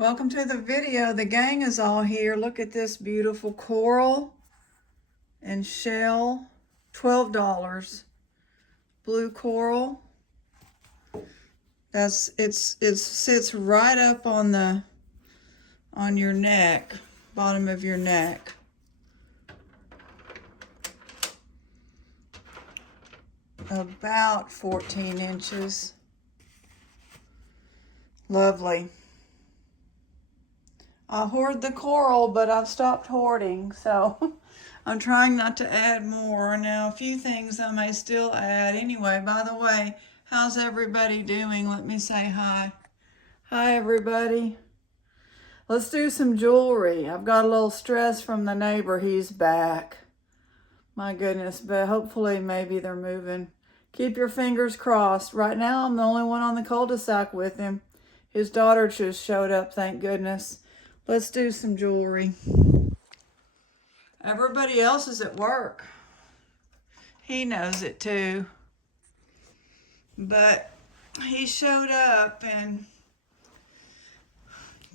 Welcome to the video. The gang is all here. Look at this beautiful coral and shell. $12. Blue coral. It sits right up on your neck, bottom of your neck. About 14 inches. Lovely. I hoard the coral, but I've stopped hoarding, so I'm trying not to add more. Now, a few things I may still add. Anyway, by the way, how's everybody doing? Let me say hi. Hi, everybody. Let's do some jewelry. I've got a little stress from the neighbor. He's back. My goodness, but hopefully maybe they're moving. Keep your fingers crossed. Right now, I'm the only one on the cul-de-sac with him. His daughter just showed up, thank goodness. Let's do some jewelry. Everybody else is at work. He knows it too. But he showed up, and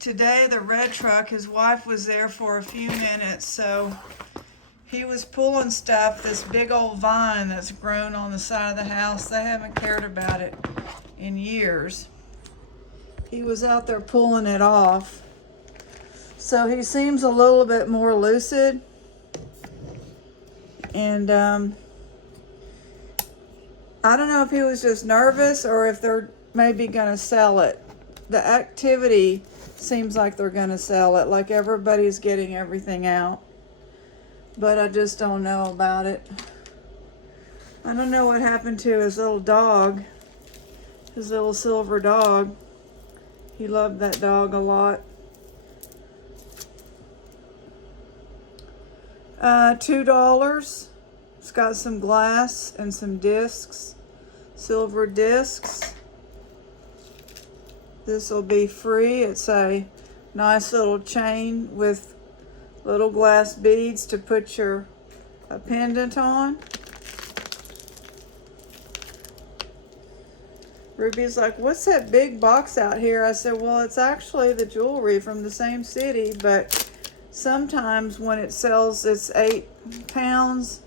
today the red truck, his wife was there for a few minutes, so he was pulling stuff, this big old vine that's grown on the side of the house. They haven't cared about it in years. He was out there pulling it off. So he seems a little bit more lucid. And I don't know if he was just nervous or if they're maybe going to sell it. The activity seems like they're going to sell it, like everybody's getting everything out. But I just don't know about it. I don't know what happened to his little dog, his little silver dog. He loved that dog a lot. $2. It's got some glass and some discs, silver discs. This will be free. It's a nice little chain with little glass beads to put your pendant on. Ruby's like, what's that big box out here? I said, well, it's actually the jewelry from the same city, but sometimes when it sells, it's 8 pounds.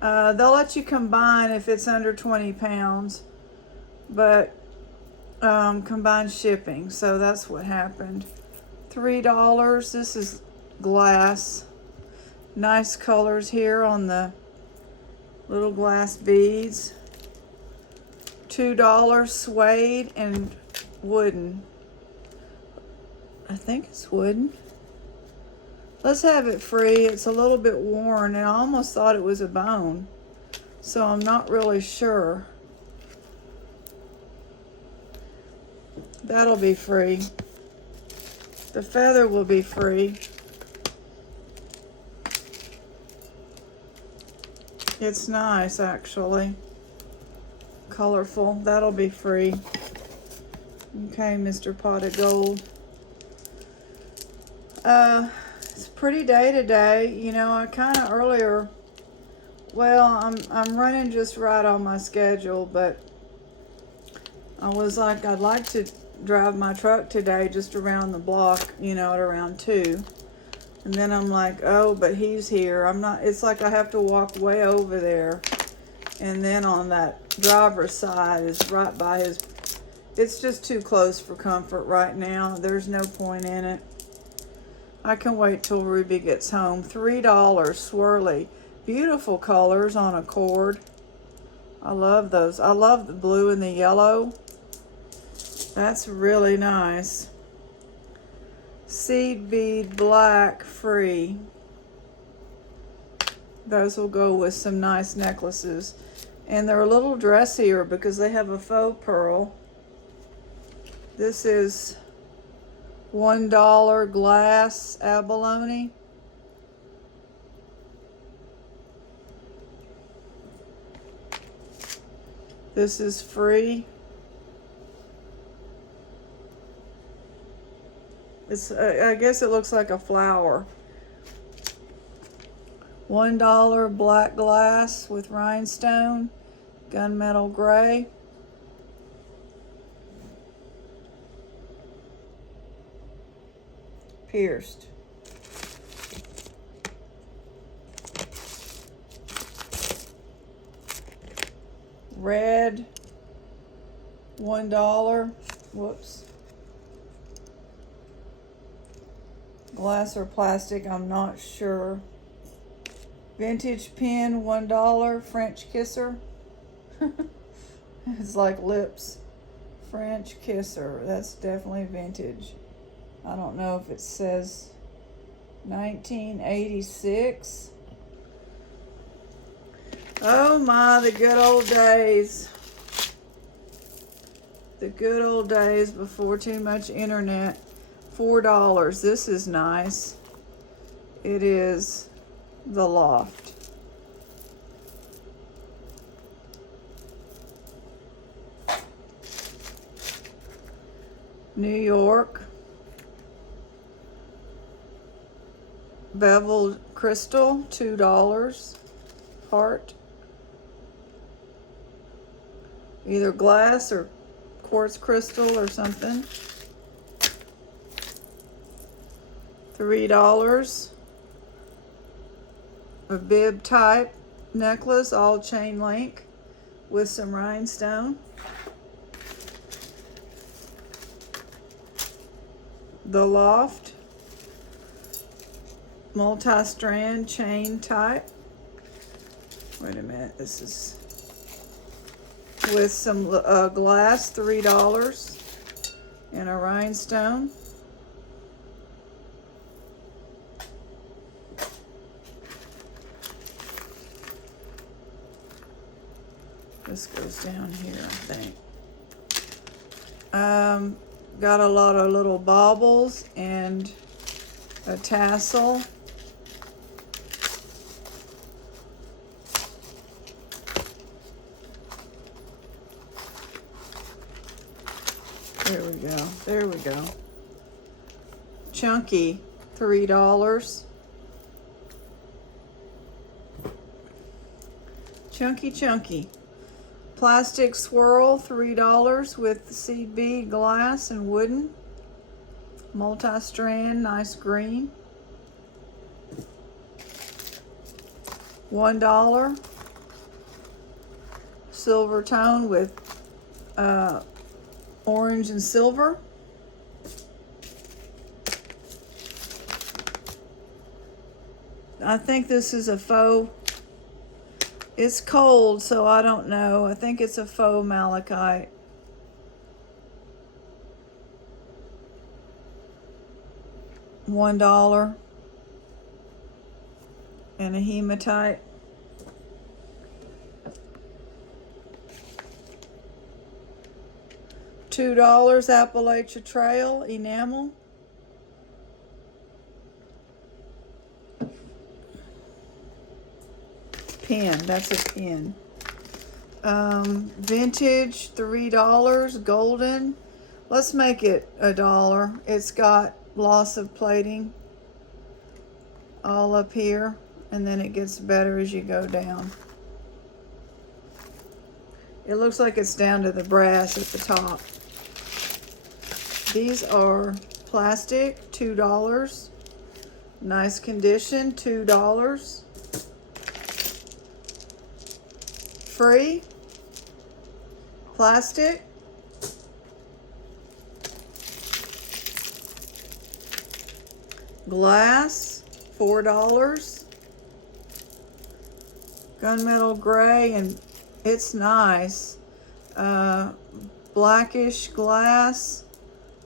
They'll let you combine if it's under 20 pounds, but combined shipping. So that's what happened. $3. This is glass. Nice colors here on the little glass beads. $2 suede and wooden. I think it's wooden. Let's have it free. It's a little bit worn, and I almost thought it was a bone, so I'm not really sure. That'll be free. The feather will be free. It's nice, actually. Colorful. That'll be free. Okay, Mr. Pot of Gold. It's a pretty day today. You know, I kind of earlier, well, I'm running just right on my schedule, but I was like, I'd like to drive my truck today just around the block, you know, at around 2. And then I'm like, oh, but he's here. It's like I have to walk way over there. And then on that driver's side is right by his, it's just too close for comfort right now. There's no point in it. I can wait till Ruby gets home. $3 swirly. Beautiful colors on a cord. I love those. I love the blue and the yellow. That's really nice. Seed bead black free. Those will go with some nice necklaces. And they're a little dressier because they have a faux pearl. This is $1 glass abalone. This is free. I guess it looks like a flower. $1 black glass with rhinestone, gunmetal gray. pierced. Red, $1. Whoops. Glass or plastic, I'm not sure. Vintage pen, $1. French kisser. It's like lips. French kisser. That's definitely vintage. I don't know if it says 1986. Oh my, the good old days. The good old days before too much internet. $4. This is nice. It is the Loft. New York. Beveled crystal, $2. Heart. Either glass or quartz crystal or something. $3. A bib type necklace, all chain link with some rhinestone. The Loft. Multi-strand chain type. Wait a minute, this is with some glass, $3, and a rhinestone. This goes down here, I think. Got a lot of little baubles and a tassel. There we go. There we go. Chunky, $3. Chunky. Plastic swirl, $3 with CB glass and wooden. Multi-strand, nice green. $1. Silver tone with orange and silver. I think this is a faux. It's cold, so I don't know. I think it's a faux malachite. $1. And a hematite. $2 Appalachia Trail enamel. Pen, that's a pen. Vintage, $3, golden. Let's make it $1. It's got loss of plating all up here, and then it gets better as you go down. It looks like it's down to the brass at the top. These are plastic, $2. Nice condition, $2. Free. Plastic. Glass, $4. Gunmetal gray, and it's nice. Blackish glass.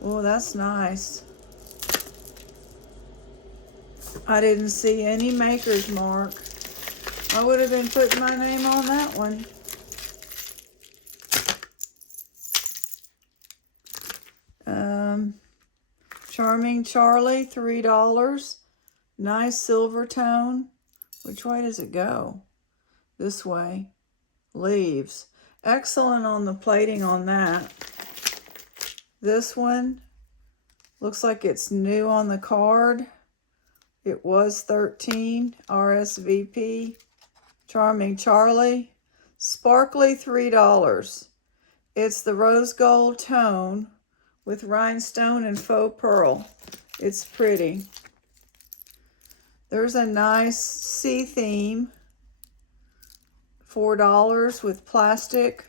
Oh, that's nice. I didn't see any maker's mark. I would have been putting my name on that one. Charming Charlie, $3. Nice silver tone. Which way does it go? This way. Leaves. Excellent on the plating on that. This one looks like it's new on the card. It was $13. RSVP. Charming Charlie. Sparkly, $3. It's the rose gold tone with rhinestone and faux pearl. It's pretty. There's a nice sea theme. $4 with plastic.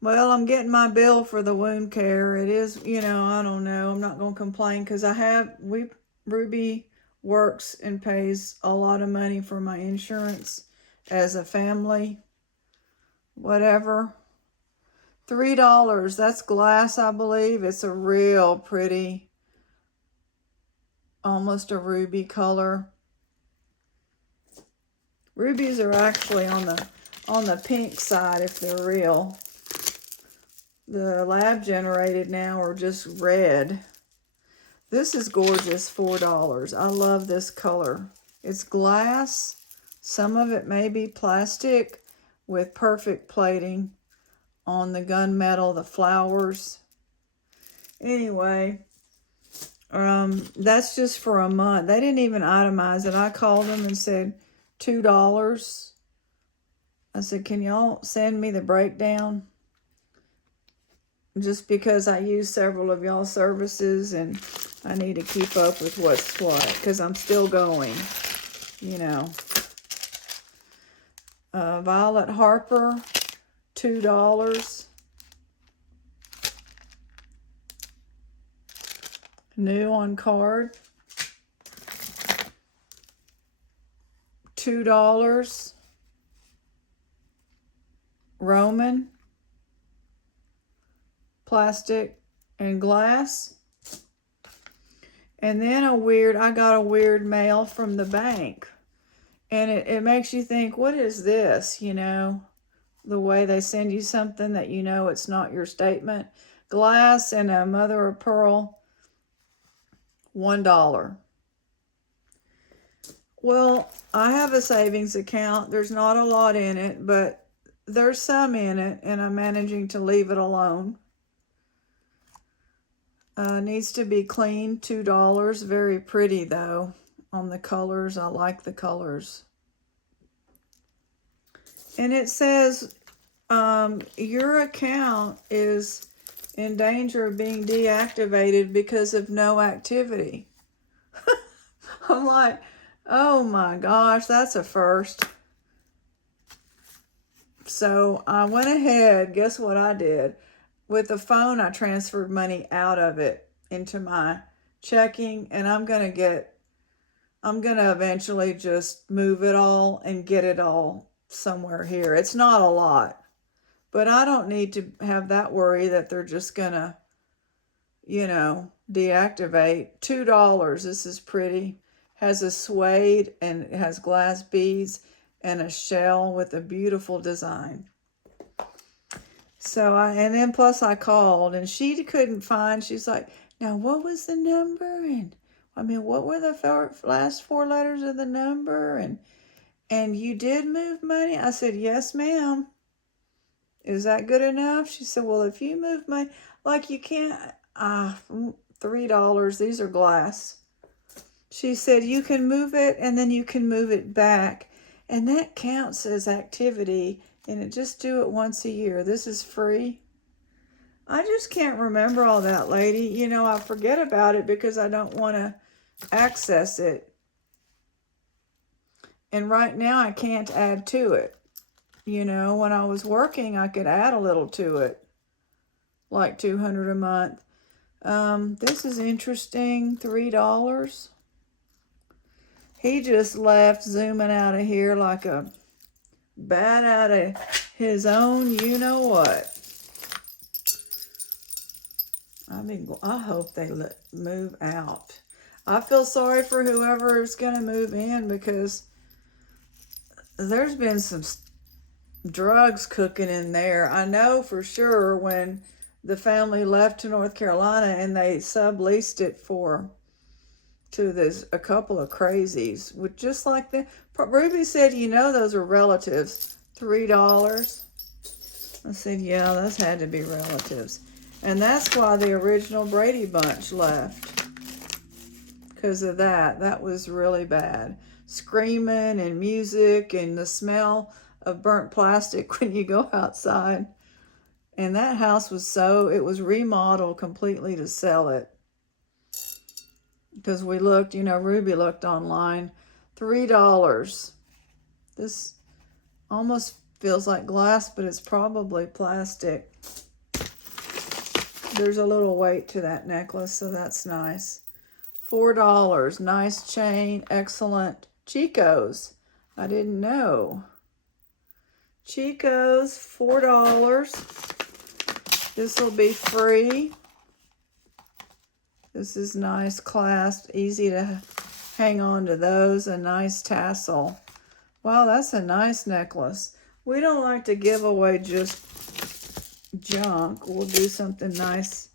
Well, I'm getting my bill for the wound care. It is, you know, I don't know. I'm not going to complain because Ruby works and pays a lot of money for my insurance as a family, whatever. $3, that's glass, I believe. It's a real pretty, almost a ruby color. Rubies are actually on the pink side if they're real. The lab generated now are just red. This is gorgeous, $4. I love this color. It's glass. Some of it may be plastic with perfect plating on the gunmetal, the flowers. Anyway, that's just for a month. They didn't even itemize it. I called them and said $2. I said, can y'all send me the breakdown? Just because I use several of y'all's services and I need to keep up with what's what, because I'm still going, you know. Violet Harper, $2. New on card, $2. Roman, plastic and glass. And then I got a weird mail from the bank. And it makes you think, what is this? You know, the way they send you something that you know it's not your statement. Glass and a mother of pearl, $1. Well, I have a savings account. There's not a lot in it, but there's some in it, and I'm managing to leave it alone. Needs to be cleaned, $2. Very pretty, though, on the colors. I like the colors. And it says your account is in danger of being deactivated because of no activity. I'm like, oh my gosh, that's a first. So I went ahead, guess what I did? With the phone, I transferred money out of it into my checking, and I'm going to eventually just move it all and get it all somewhere here. It's not a lot, but I don't need to have that worry that they're just going to, you know, deactivate. $2. This is pretty. Has a suede and it has glass beads and a shell with a beautiful design. So and then plus I called and she couldn't find, she's like, now what was the number? And I mean, what were the last 4 letters of the number? And you did move money? I said, yes, ma'am. Is that good enough? She said, well, if you move money, like you can't, $3, these are glass. She said, you can move it and then you can move it back. And that counts as activity. And just do it once a year. This is free. I just can't remember all that, lady. You know, I forget about it because I don't want to access it. And right now I can't add to it. You know, when I was working, I could add a little to it. Like $200 a month. This is interesting. $3. He just left, zooming out of here like a bat out of his own you-know-what. I hope they move out. I feel sorry for whoever is going to move in because there's been some drugs cooking in there. I know for sure when the family left to North Carolina and they subleased it to a couple of crazies with just like that. Ruby said, you know, those are relatives. $3. I said, yeah, those had to be relatives. And that's why the original Brady Bunch left. Because of that. That was really bad. Screaming and music and the smell of burnt plastic when you go outside. And that house was it was remodeled completely to sell it. Because we looked, Ruby looked online. $3. This almost feels like glass, but it's probably plastic. There's a little weight to that necklace, so that's nice. $4. Nice chain. Excellent. Chico's. I didn't know. Chico's. $4. This will be free. This is nice, clasped, easy to hang on to those. A nice tassel. Wow, that's a nice necklace. We don't like to give away just junk. We'll do something nice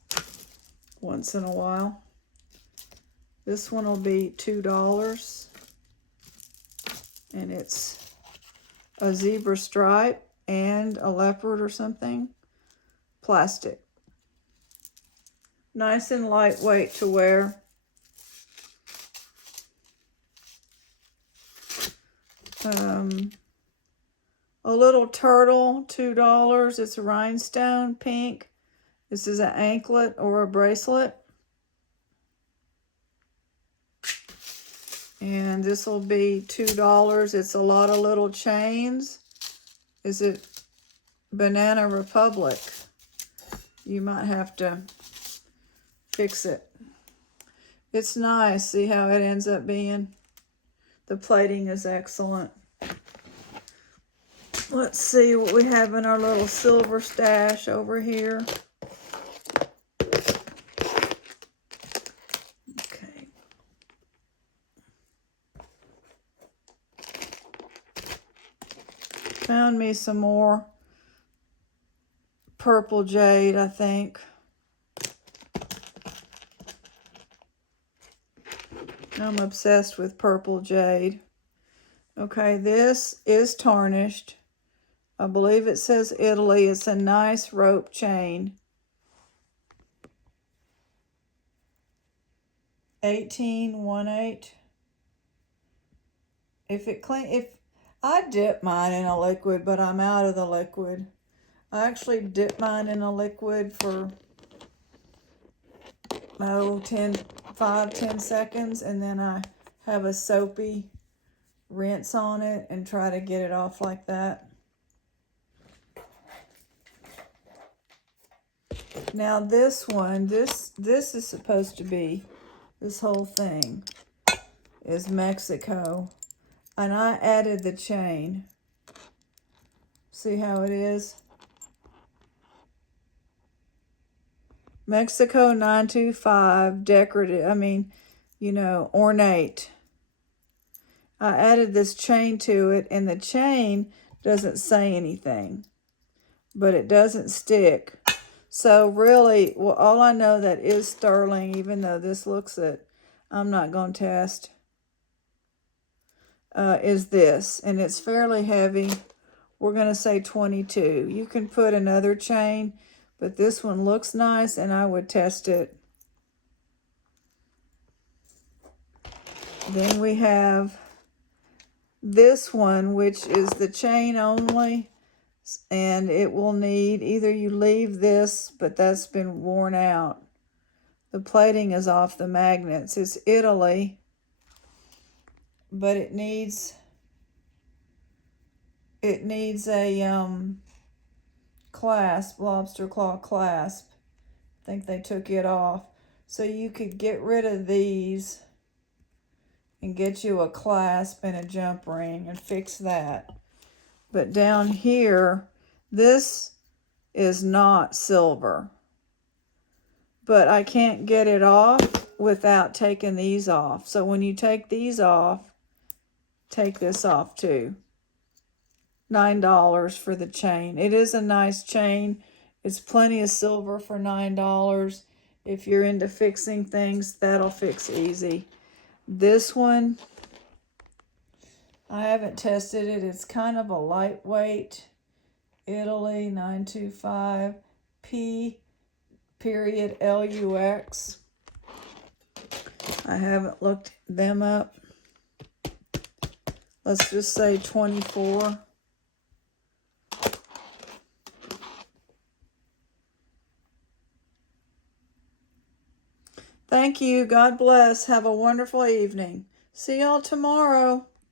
once in a while. This one will be $2. And it's a zebra stripe and a leopard or something. Plastic. Nice and lightweight to wear. A little turtle, $2. It's a rhinestone pink. This is an anklet or a bracelet. And this will be $2. It's a lot of little chains. Is it Banana Republic? You might have to fix it. It's nice. See how it ends up being? The plating is excellent. Let's see what we have in our little silver stash over here. Okay. Found me some more purple jade, I think. I'm obsessed with purple jade. Okay, this is tarnished. I believe it says Italy. It's a nice rope chain. 1818. If I dip mine in a liquid, but I'm out of the liquid. I actually dip mine in a liquid for 5-10 seconds, and then I have a soapy rinse on it and try to get it off like that. Now this one, this is supposed to be, this whole thing is Mexico. And I added the chain. See how it is? Mexico 925, decorative, ornate. I added this chain to it, and the chain doesn't say anything, but it doesn't stick. So really, well, all I know that is sterling, even though this looks it, I'm not going to test, is this. And it's fairly heavy. We're going to say 22. You can put another chain, but this one looks nice, and I would test it. Then we have this one, which is the chain only. And it will need, either you leave this, but that's been worn out. The plating is off the magnets. It's Italy, but it needs a clasp, lobster claw clasp. I think they took it off. So you could get rid of these and get you a clasp and a jump ring and fix that. But down here, this is not silver. But I can't get it off without taking these off. So when you take these off, take this off too. $9 for the chain. It is a nice chain. It's plenty of silver for $9. If you're into fixing things, that'll fix easy. This one, I haven't tested it. It's kind of a lightweight. Italy 925 P.LUX. I haven't looked them up. Let's just say 24. Thank you. God bless. Have a wonderful evening. See y'all tomorrow.